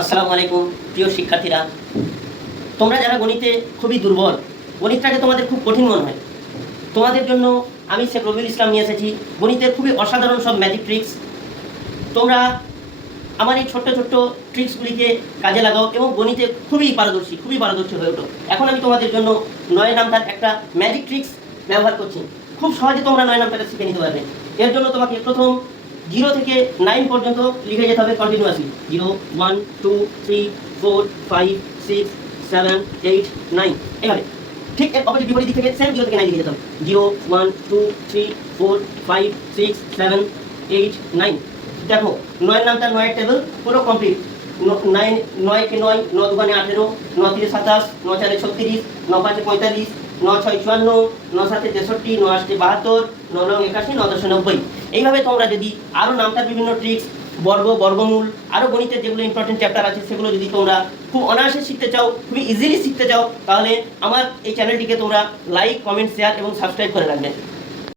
আসসালামু আলাইকুম প্রিয় শিক্ষার্থীরা, তোমরা যারা গণিতে খুবই দুর্বল, গণিতটাকে তোমাদের খুব কঠিন মনে হয়, তোমাদের জন্য আমি শেখ রবিউল ইসলাম নিয়ে এসেছি গণিতের খুবই অসাধারণ সব ম্যাজিক ট্রিক্স। তোমরা আমার এই ছোট্ট ছোট্ট ট্রিক্সগুলিকে কাজে লাগাও এবং গণিতে খুবই পারদর্শী হয়ে ওঠো। এখন আমি তোমাদের জন্য 9 নাম্বার একটা ম্যাজিক ট্রিক্স ব্যবহার করছি। খুব সহজে তোমরা 9 নাম্বারটা শিখে নিতে পারবে। এর জন্য তোমাকে প্রথম 0 থেকে 9 পর্যন্ত লিখে যেতে হবে কন্টিনিউয়াসলি। 0 1 2 3 4 5 6 7 8 9 এইভাবে। ঠিক এর অপোজিট বিপরীত দিক থেকে সেম 0 থেকে 9 লিখে যেতে হবে। 0 1 2 3 4 5 6 7 8 9। দেখো 9 নামটা 9 টেবিল পুরো কমপ্লিট। 9 কে 9, 9 দুগুণে 18, 9 3 27, 9 4 36, 9 5 45, 9 6 54, 9 7 63, 9 8 72, 9 9 81, 9 10 90। এইভাবে তোমরা যদি আরও নামটার বিভিন্ন ট্রিক্স, বর্গ, বর্গমূল, আরও গণিতের যেগুলো ইম্পর্টেন্ট চ্যাপ্টার আছে সেগুলো যদি তোমরা খুব অনায়াসে শিখতে চাও, খুবই ইজিলি শিখতে চাও, তাহলে আমার এই চ্যানেলটিকে তোমরা লাইক, কমেন্ট, শেয়ার এবং সাবস্ক্রাইব করে রাখবে।